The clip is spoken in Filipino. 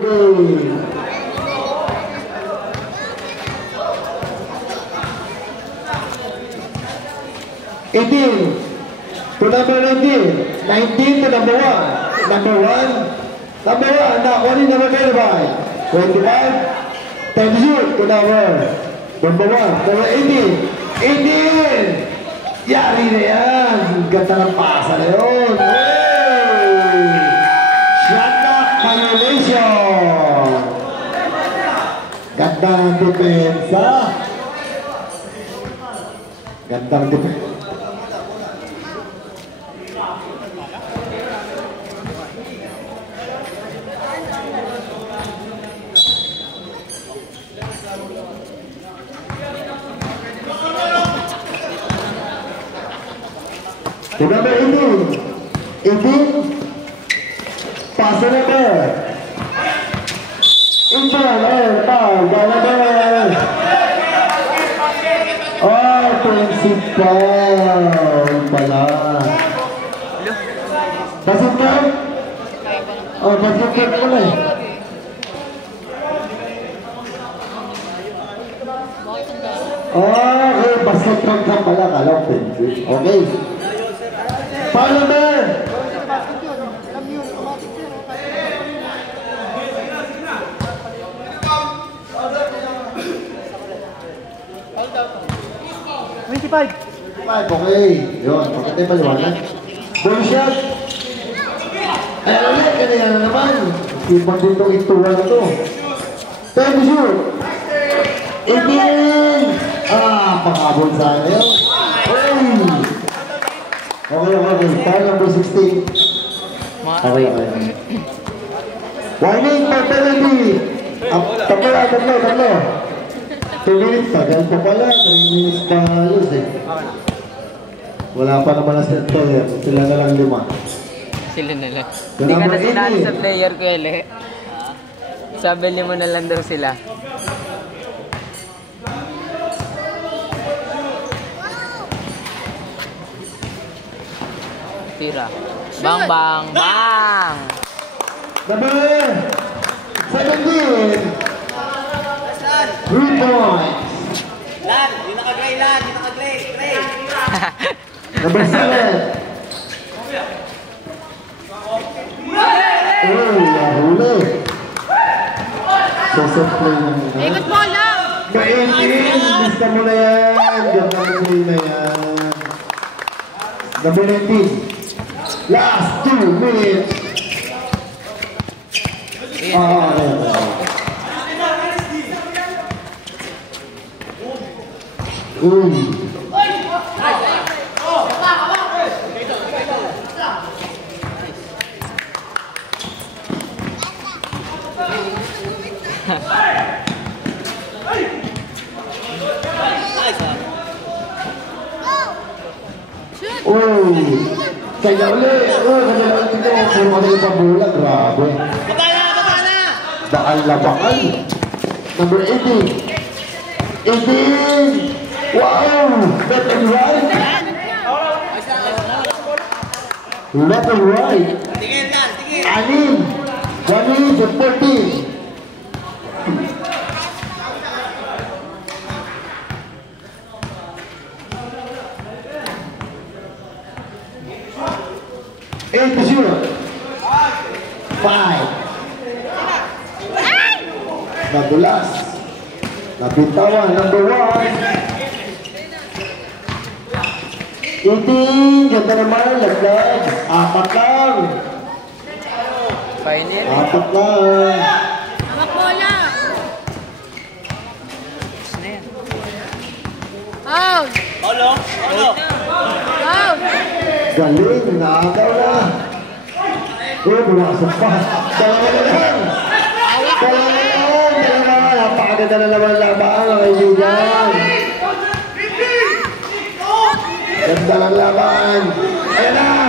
18 to number 19. 19 to number 1. Number 1. Number 1. Now, only number 25. 25. 10 shoot to number 1. Number 18. 18. Yari na yan. Ganda ng pasa na yun. Shot knock violation. Ganda ng depensa. Ganda ng depensa. Number 18. 18. Pass number. Foul. Oh, principal pala. Basketball? Oh, basketball pala eh. Okay, basketball ka pala. Kala ko pencil. Okay. Foul number. Okay. Yun, pakitay paliwanag. Ball shot. Ay, ulit, kanina na naman. Sipag dito ituwa na to. 10 shoot. 18. Pakabol sana yun. Okay. Foul number 16. Okay. Warning for penalty. Tatlo. 2 minutes, tagal pa pala. 3 minutes pa halos eh. Wala pa naman na set player. Sila na lang 5. Sila na lang. Hindi ka na sinali sa player ko, Ele. Sabili mo na lang daw sila. Tira. Bang, bang, bang! Number 17. 3 points. Lan, yung naka-gray, Lan. Yung naka-gray. Number 7. Nahuli. So, set play na muna. Ikot mo lang. Ka-18. Bista mo na yan. Ganda mo na yan. Number 19. Last 2 minutes. Kaya ulit. Kaya ulit ito. Puro ka na yung pabula. Grabe. Bakal. Number 18. 18. Wow. Left and right. Left and right. Anim. 1 minute and 14. Eight to 0. 5. Nagulas. Napitawan. Number 1. 18. Ganda naman. Laglag. 4 lang. Final. 4 lang. Hawak bola. Out. Out. Galing. Nakakaw na. Bumasok pa. Dalawa na lang. Napakaganda na naman laban, mga kaibigan. Ganda ng laban. Ayan na.